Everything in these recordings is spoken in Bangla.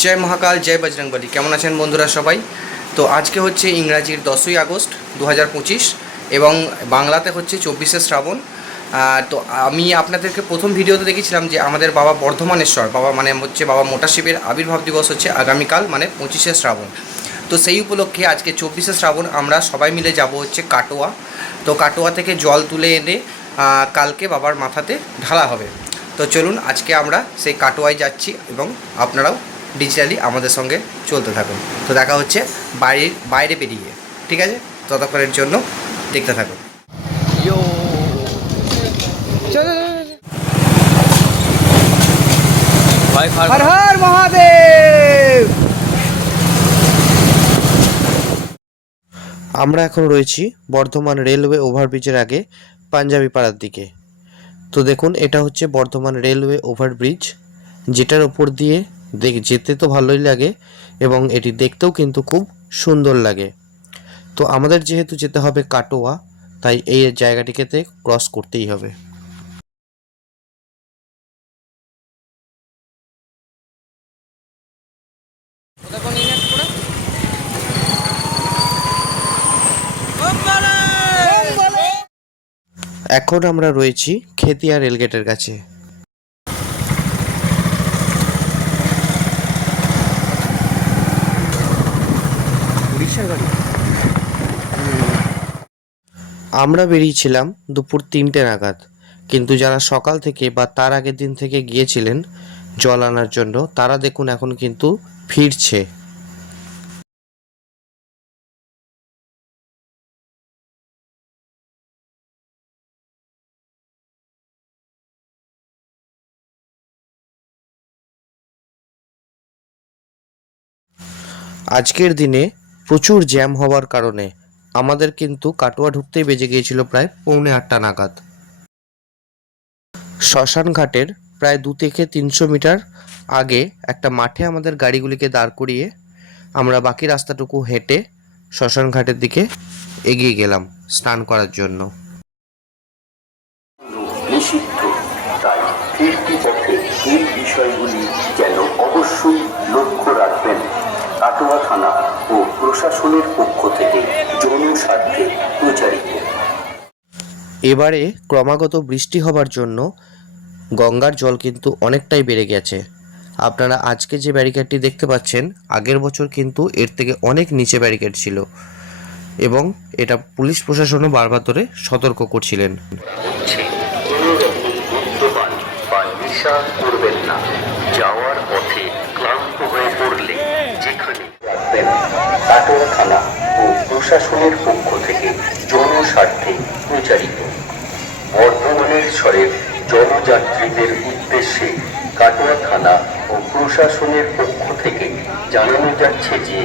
जय महाकाल जय बजरंगबली। केमन आছেন বন্ধুরা সবাই? তো আজকে হচ্ছে ইংরাজির 10ই আগস্ট 2025 এবং বাংলাতে হচ্ছে 24শে শ্রাবণ। তো আমি আপনাদেরকে প্রথম ভিডিওতে দেখিয়েছিলাম যে আমাদের বাবা বর্ধমানেশ্বর বাবা মানে হচ্ছে বাবা মোটা শিবের আবির্ভাব দিবস হচ্ছে আগামীকাল মানে 25শে শ্রাবণ। তো সেই উপলক্ষে আজকে 24শে শ্রাবণ আমরা সবাই মিলে যাব হচ্ছে কাটোয়া। তো কাটোয়া থেকে জল তুলে এনে কালকে বাবার মাথাতে ঢালা হবে। তো চলুন আজকে আমরা সেই কাটোয়ায় যাচ্ছি এবং আপনারাও ডিজিটালি আমাদের সঙ্গে চলতে থাকুন। তো দেখা হচ্ছে বাইরে বেরিয়ে, ঠিক আছে? ততক্ষণের জন্য দেখতে থাকুন। হর হর মহাদেব। আমরা এখন রয়েছি বর্ধমান রেলওয়ে ওভারব্রিজের আগে পাঞ্জাবি পাড়ার দিকে। তো দেখুন, এটা হচ্ছে বর্ধমান রেলওয়ে ওভারব্রিজ, যেটার ওপর দিয়ে যেতে তো ভালোই লাগে এবং এটি দেখতেও কিন্তু খুব সুন্দর লাগে। তো আমাদের যেহেতু যেতে হবে কাটোয়া, তাই এই জায়গাটিকে ক্রস করতেই হবে। এখন আমরা রয়েছি খেতিয়া রেলগেটের কাছে। আমরা বেরিয়েছিলাম দুপুর 3টে নাগাদ, কিন্তু যারা সকাল থেকে বা তার আগের দিন থেকে গিয়েছিলেন জল আনার জন্য, তারা দেখুন এখন কিন্তু ফিরছে। আজকের দিনে প্রচুর জ্যাম হওয়ার কারণে আমাদের কিন্তু কাটোয়া ঢুকতেই বেজে গিয়েছিল প্রায় 7:45 নাগাদ। শ্মশান ঘাটের প্রায় 2 থেকে 300 মিটার আগে একটা মাঠে আমাদের গাড়িগুলিকে দাঁড় করিয়ে আমরা বাকি রাস্তাটুকু হেঁটে শ্মশান ঘাটের দিকে এগিয়ে গেলাম স্নান করার জন্য। নিষিদ্ধ, তাই ফিরতি পথে এই বিষয়গুলি যেন অবশ্যই লক্ষ্য রাখবেন। কাটোয়া থানা ও প্রশাসনের পক্ষ থেকে জনস্বার্থে প্রচারিত। এবারে ক্রমাগত বৃষ্টি হবার জন্য গঙ্গার জল কিন্তু অনেকটাই বেড়ে গেছে। আপনারা আজকে যে ব্যারিকেডটি দেখতে পাচ্ছেন, আগের বছর কিন্তু এর থেকে অনেক নিচে ব্যারিকেড ছিল এবং এটা পুলিশ প্রশাসনও বারবার ধরে সতর্ক করছিলেন। নেশা করবেন না। যাওয়ার পথে ক্লান্ত হয়ে পড়লে যেখানে রাখবেন। কাটোয়া থানা ও প্রশাসনের পক্ষ থেকে জনস্বার্থে প্রচারিত। বর্ধমানের স্বরের জনযাত্রীদের উদ্দেশ্যে কাটোয়া থানা ও প্রশাসনের পক্ষ থেকে জানানো যাচ্ছে যে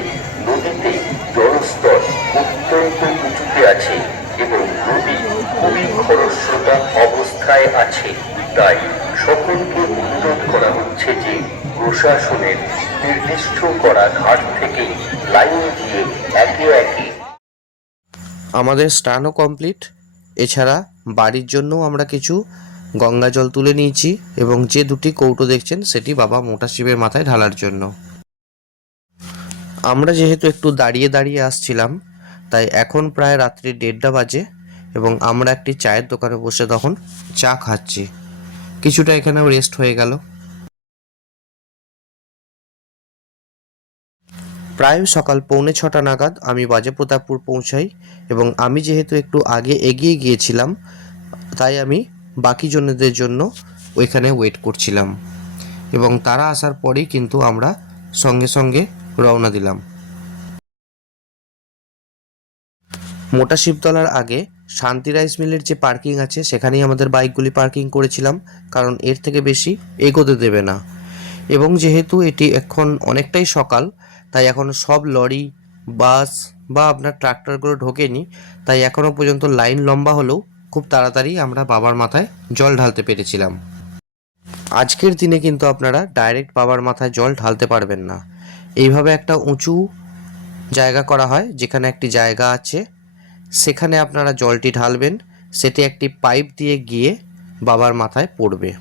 নদীতে জলস্তর অত্যন্ত উঁচুতে আছে এবং নদী খুবই খরস্রোতা অবস্থায় আছে। তাই সকলকে অনুরোধ করা হচ্ছে যে প্রশাসনের নির্দিষ্ট করা ঘাট থেকে লাইন দিয়ে একে একে। আমাদের স্নানও কমপ্লিট। এছাড়া বাড়ির জন্যও আমরা কিছু গঙ্গা জল তুলে নিয়েছি এবং যে 2টি কৌটো দেখছেন সেটি বাবা মোটা শিবের মাথায় ঢালার জন্য। আমরা যেহেতু একটু দাঁড়িয়ে দাঁড়িয়ে আসছিলাম, তাই এখন প্রায় রাত্রি 1:30 বাজে এবং আমরা একটি চায়ের দোকানে বসে তখন চা খাচ্ছি। কিছুটা এখানেও রেস্ট হয়ে গেল। প্রায় সকাল 5:45 নাগাদ আমি বাজেপ্রতাপপুর পৌঁছাই এবং আমি যেহেতু একটু আগে এগিয়ে গিয়েছিলাম, তাই আমি বাকি জনদের জন্য ওইখানে ওয়েট করছিলাম এবং তারা আসার পরেই কিন্তু আমরা সঙ্গে সঙ্গে রওনা দিলাম। মোটা শিবতলার আগে শান্তি রাইস মিলের যে পার্কিং আছে সেখানেই আমাদের বাইকগুলি পার্কিং করেছিলাম, কারণ এর থেকে বেশি এগোতে দেবে না। এবং যেহেতু এটি এখন অনেকটাই সকাল, তাই এখন সব লরি বাস বা আপনার ট্রাক্টরগুলো ঢোকেনি, তাই এখনও পর্যন্ত লাইন লম্বা হলেও খুব তাড়াতাড়ি আমরা বাবার মাথায় জল ঢালতে পেরেছিলাম। আজকের দিনে কিন্তু আপনারা ডাইরেক্ট বাবার মাথায় জল ঢালতে পারবেন না। এইভাবে একটা উঁচু জায়গা করা হয়, যেখানে একটি জায়গা আছে, সেখানে আপনারা জলটি ঢালবেন। সেটি একটি পাইপ দিয়ে গিয়ে বাবার মাথায় পড়বে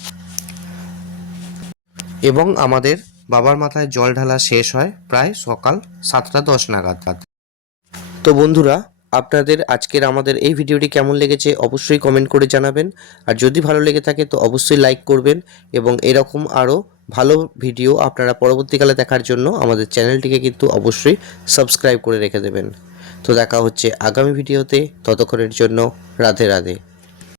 এবং আমাদের বাবার মাথায় জল ঢালা শেষ হয় প্রায় সকাল 7:10 নাগাদ। তো বন্ধুরা, আপনাদের আজকের আমাদের এই ভিডিওটি কেমন লেগেছে অবশ্যই কমেন্ট করে জানাবেন। আর যদি ভালো লেগে থাকে তো অবশ্যই লাইক করবেন, এবং এরকম আরও ভালো ভিডিও আপনারা পরবর্তীকালে দেখার জন্য আমাদের চ্যানেলটিকে কিন্তু অবশ্যই সাবস্ক্রাইব করে রেখে দেবেন। তো দেখা হচ্ছে আগামী ভিডিওতে, ততক্ষণের জন্য রাধে রাধে।